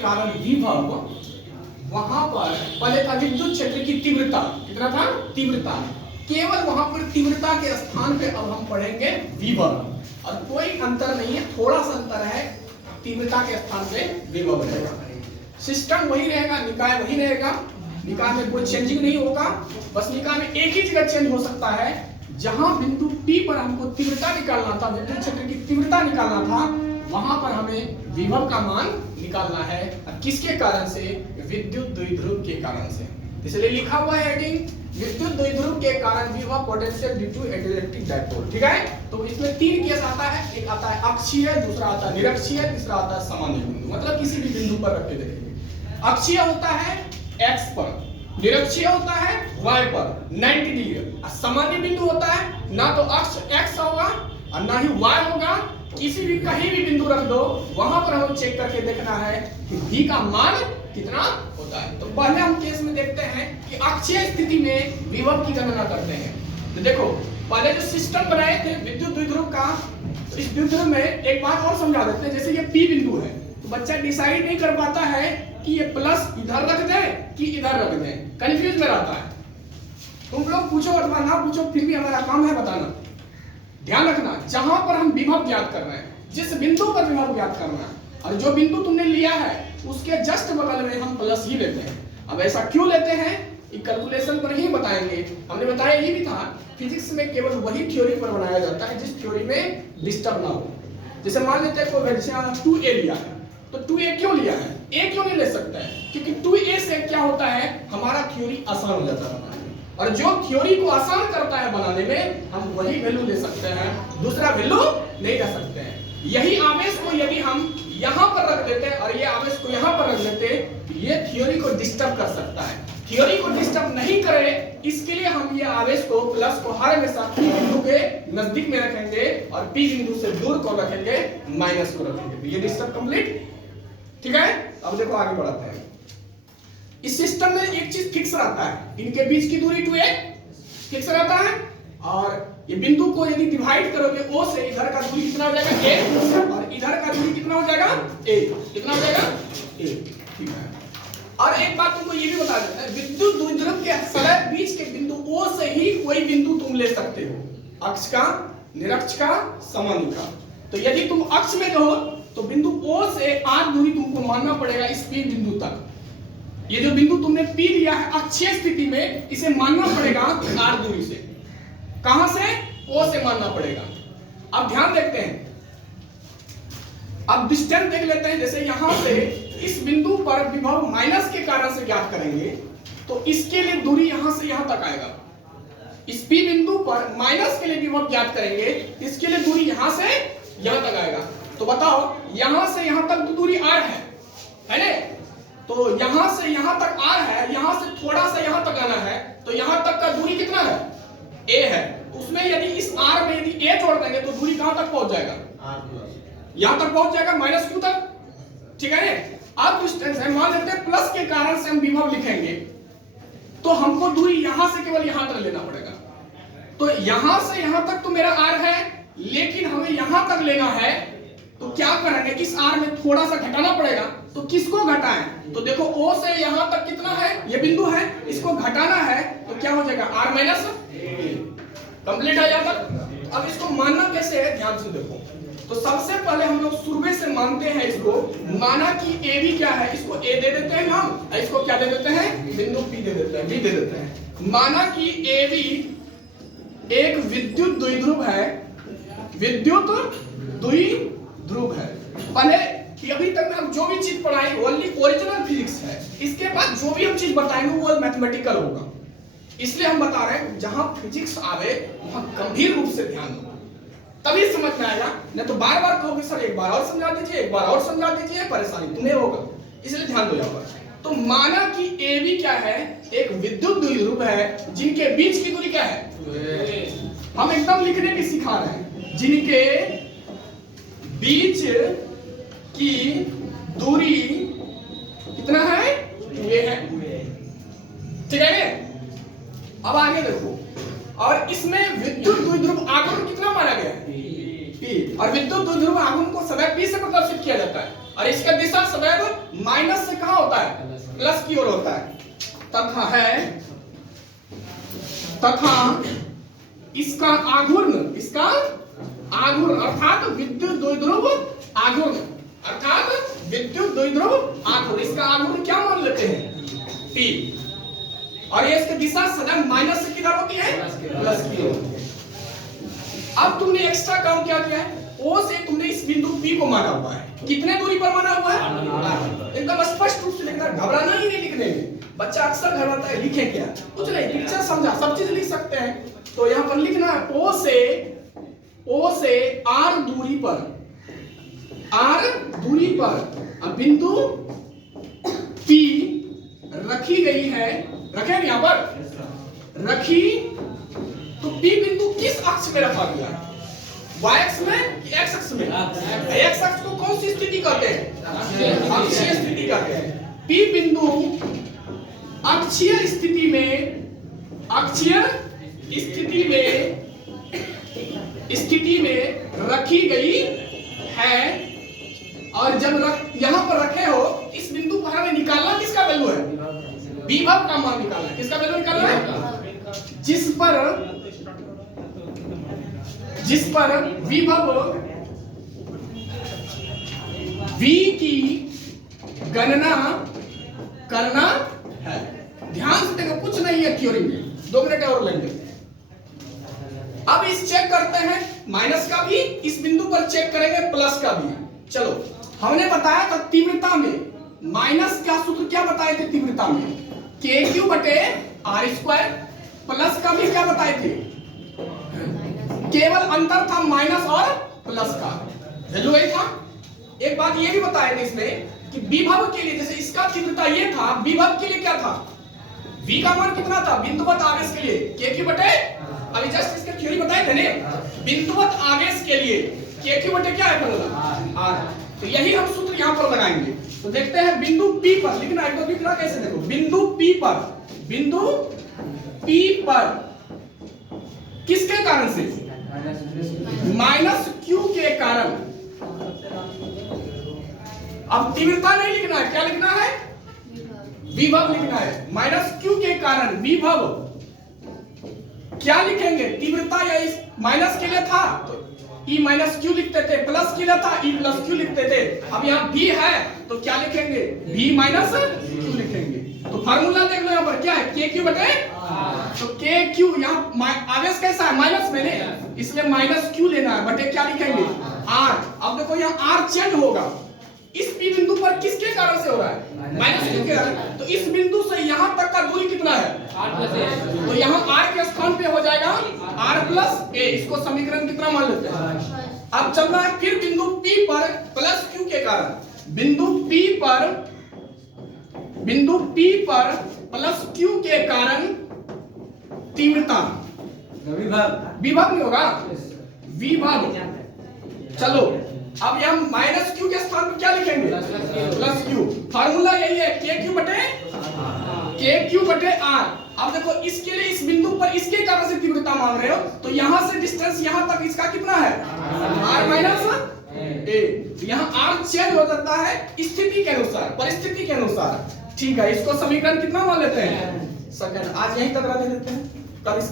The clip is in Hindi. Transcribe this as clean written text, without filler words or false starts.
कारण विभव, वहां पर पहले था विद्युत क्षेत्र की तीव्रता, कितना था तीव्रता, केवल वहां पर तीव्रता के स्थान पे अब हम पढ़ेंगे विभव, और कोई अंतर नहीं है, थोड़ा सा अंतर है, तीव्रता के स्थान पे विभव रहेगा। सिस्टम वही रहेगा, निकाय वही रहेगा, निकाय में कोई चेंजिंग नहीं होगा, बस निकाय में एक ही जगह चेंज हो सकता है, जहां बिंदु P पर हमको तीव्रता निकालना था, विद्युत क्षेत्र की तीव्रता निकालना था, वहां पर हमें विभव का मान निकालना है, किसके कारण से, विद्युत द्विध्रुव के कारण से। इसलिए लिखा हुआ है हेडिंग, विद्युत द्विध्रुव के कारण विभव potential due to electric dipole, ठीक है। तो इसमें तीन केस आता है, एक आता है अक्षीय, दूसरा आता है निरक्षीय, तीसरा आता है सामान्य बिंदु, मतलब किसी भी बिंदु पर रख के देखेंगे। अक्षीय होता है x पर, निरक्षीय होता है y पर 90 डिग्री, सामान्य बिंदु होता है ना तो अक्ष x होगा और ना ही y होगा, किसी भी कहीं भी बिंदु रख दो, वहां पर हम चेक करके देखना है कि v का मान कितना होता है। तो पहले हम केस में देखते हैं कि अक्षीय स्थिति में विभव की गणना करते हैं। तो देखो पहले जो सिस्टम बनाए थे विद्युत द्विध्रुव का, तो इस द्विध्रुव में एक बात और समझा देते हैं, जैसे ये P बिंदु है, तो बच्चा डिसाइड नहीं कर पाता है कि ये प्लस इधर रख दे कि इधर रख दे, कंफ्यूज में रहता है। तुम लोग पूछो अथवा ना पूछो, फिर भी हमारा काम है बताना। ध्यान रखना, जहां पर हम विभव ज्ञात कर रहे हैं, जिस बिंदु पर विभव ज्ञात करना है, और जो बिंदु तुमने लिया है उसके जस्ट बगल में हम प्लस ही लेते हैं। अब ऐसा क्यों लेते हैं, ये कैलकुलेशन पर ही बताएंगे। हमने बताया ये भी था, फिजिक्स में केवल वही थ्योरी पर बनाया जाता है जिस थ्योरी में डिस्टर्ब ना हो। जैसे मान लेते हैं कोई 2a लिया है, तो 2a क्यों लिया है, a क्यों नहीं ले सकता है, क्योंकि 2a से क्या होता है, हमारा थ्योरी आसान हो जाता है बनाने में, और जो थ्योरी को आसान करता है बनाने में, हम वही वैल्यू ले सकते हैं, दूसरा वैल्यू नहीं ले सकते हैं। यही आवेश को यदि हम यहाँ पर रख देते हैं और ये आवेश को यहाँ पर रख देते, ये थ्योरी को डिस्टर्ब कर सकता है। थ्योरी को डिस्टर्ब नहीं करे, इसके लिए हम ये आवेश को प्लस को हर हमेशा P बिंदु के नजदीक में रखेंगे और P बिंदु से दूर को रखेंगे, माइनस को रखेंगे। तो ये डिस्टर्ब कंप्लीट, ठीक है। अब देखो आगे बढ़ाते हैं। इस सिस्टम में एक चीज फिक्स रहता है, इनके बीच की दूरी 2a फिक्स रहता है, और ये बिंदु को यदि डिवाइड करोगे O से, इधर का दूरी कितना हो जाएगा a, और इधर का दूरी कितना हो जाएगा a, कितना हो जाएगा a, ठीक है। और एक बात तुमको ये भी बता देता है, विद्युत द्विध्रुव के सदैव बीच के बिंदु O से ही कोई बिंदु तुम ले सकते हो, अक्ष का, निरक्ष का, सामान्य का। तो यदि तुम अक्ष में हो तो बिंदु O से r दूरी तुमको मानना पड़ेगा इस P बिंदु तक। ये जो बिंदु तुमने P लिया है अक्षीय स्थिति में, इसे मानना पड़ेगा r दूरी से। कहां से, O से मानना पड़ेगा। अब ध्यान देखते हैं, अब डिस्टेंस देख लेते हैं। जैसे यहां से इस बिंदु पर विभव माइनस के कारण से ज्ञात करेंगे, तो इसके लिए दूरी यहां से यहां तक आएगा। इस P बिंदु पर माइनस के लिए विभव ज्ञात करेंगे, इसके लिए दूरी यहां से यहां तक आएगा। तो बताओ यहां से यहां तक दूरी r है ना, तो यहां से यहां तक r है, यहां से थोड़ा सा यहां तक आना है, तो यहां तक का दूरी कितना है, a है। उसमें यदि इस r में यदि a जोड़ देंगे तो दूरी कहां तक पहुंच जाएगा, यहां तक पहुंच जाएगा, माइनस q तक, ठीक है। अब डिस्टेंस है, मान लेते हैं प्लस के कारण से हम विभव लिखेंगे, तो हमको दूरी यहां से केवल यहां तक लेना पड़ेगा। तो यहां से यहां तक तो मेरा r है, लेकिन हमें यहां तक लेना है, तो क्या करेंगे, इस r में थोड़ा सा घटाना पड़ेगा। तो किसको घटाएं, तो देखो O से यहां तक कितना है, ये बिंदु है, इसको घटाना है, तो क्या हो जाएगा r माइनस कंप्लीट आ जाता। अब इसको मानना कैसे है, ध्यान से देखो। तो सबसे पहले हम लोग शुरू से मानते हैं इसको, माना कि AB क्या है, इसको A दे देते हैं हम, इसको क्या दे देते हैं, बिंदु P दे देते हैं, B दे देते हैं। माना कि AB एक विद्युत द्विध्रुव है, विद्युत द्विध्रुव है। पहले कि अभी तक हम जो भी चीज पढ़ाई ओनली ओरिजिनल फिजिक्स है, इसके बाद जो भी हम चीज बताएंगे वो मैथमेटिकल होगा। इसलिए हम बता रहे हैं जहां फिजिक्स आवे वहां गंभीर रूप से ध्यान दो, तभी समझ में आएगा। नहीं तो बार बार कहोगे सर एक बार और समझा दीजिए, एक बार और समझा दीजिए, परेशानी तुम्हें होगा, इसलिए ध्यान दो यहाँ पर। तो माना कि AB क्या है, एक विद्युत द्विध्रुव है, जिनके बीच की दूरी क्या है, हम एकदम लिखने की सिखा रहे हैं, जिनके बीच की दूरी कितना है, ये है, ठीक है। अब आगे देखो, और इसमें विद्युत द्विध्रुव आघूर्ण कितना माना गया है, P, और विद्युत द्विध्रुव आघूर्ण को सदैव P से प्रदर्शित किया जाता है, और इसका दिशा सदैव माइनस से कहां होता है, प्लस की ओर होता है। तथा इसका आघूर्ण, अर्थात विद्युत द्विध्रुव आघूर्ण, इसका आघूर्ण क्या मान लेते हैं, P। और ये इसकी दिशा सदा माइनस से किधर होती है, प्लस की ओर। अब तुमने एक्स्ट्रा काम क्या किया है, O से तुमने इस बिंदु P को माना हुआ है। कितने दूरी पर माना हुआ है, एकदम स्पष्ट रूप से लिखना, घबराना ही नहीं लिखने में। बच्चा अक्सर घबराता है, लिखे क्या, कुछ नहीं, पिक्चर समझा, सब चीज लिख सकते हैं। तो यहाँ पर लिखना है O से R दूरी पर बिंदु P रखी गई है, रखे यहाँ पर रखी, तो P बिंदु किस अक्ष में रखा गया है, y अक्ष में कि x अक्ष में? x अक्ष को कौन सी स्थिति कहते हैं, अक्षीय स्थिति कहते हैं। P बिंदु अक्षीय स्थिति में रखी गई है। और जब यहां पर रखे हो, इस बिंदु पर हमें निकालना किसका वैल्यू है, विभव का मान निकालना है। किसका वैल्यू निकालना है, जिस पर विभव v की गणना करना है। ध्यान से देखो, कुछ नहीं है थ्योरी में, 2 मिनट और लेंगे। अब इस चेक करते हैं, माइनस का भी इस बिंदु पर चेक करेंगे, प्लस का भी। चलो, हमने बताया था तीव्रता में माइनस का सूत्र क्या बताए थे, तीव्रता में KQ/R², प्लस का भी क्या बताए थे, केवल अंतर था माइनस और प्लस का, वैल्यू वही था। एक बात ये भी बताए थे इसमें कि विभव के लिए, जैसे इसका तीव्रता ये था, विभव के लिए क्या था, v का मान कितना था, बिंदुवत आवेश के लिए KQ/, अभी जस्ट इसके थ्योरी बताए थे ना, बिंदुवत आवेश के लिए KQ/ क्या है फॉर्मूला, R। तो यही हम सूत्र यहां पर लगाएंगे। तो देखते हैं बिंदु P पर, लिखना एक बार, लिखना कैसे, देखो बिंदु P पर किसके कारण से, -Q के कारण। अब तीव्रता नहीं लिखना है, क्या लिखना है, विभव लिखना है। -Q के कारण विभव क्या लिखेंगे, तीव्रता या इस माइनस के लिए था तो E-Q लिखते थे, प्लस के लिए था E+Q लिखते थे। अब यहाँ V है तो क्या लिखेंगे, V-Q लिखेंगे। तो फार्मूला देख लो यहाँ पर क्या है, KQ/, तो KQ यहाँ आवेश कैसा है, माइनस में ने, इसलिए -Q लेना है, बटे क्या लिखेंगे, R। अब देखो यहाँ R चेंज होगा, इस P बिंदु पर किसके कारण से हो रहा है, -Q के कारण। तो इस बिंदु से यहाँ तक का दूरी कितना है, तो यहाँ R के स्थान पे हो जाएगा R+a। इसको समीकरण कितना मान लेते हैं। अब चलना है फिर बिंदु P पर +Q के कारण, बिंदु P पर +Q के कारण तीव्रता, विभव नहीं होगा, विभव। चलो, अब यहाँ -Q के स्थान पर क्या लिखेंगे, +Q। फार्मूला यही है, KQ/R। अब देखो, इसके लिए इस बिंदु पर इसके कारण से तीव्रता मांग रहे हो, तो यहां से डिस्टेंस यहां तक इसका कितना है, R-a। यहाँ R चेंज हो जाता है स्थिति के अनुसार, परिस्थिति के अनुसार। ठीक है, इसको समीकरण कितना मान लेते हैं, सेकंड। आज यहीं तक रहने देते हैं, कल इसके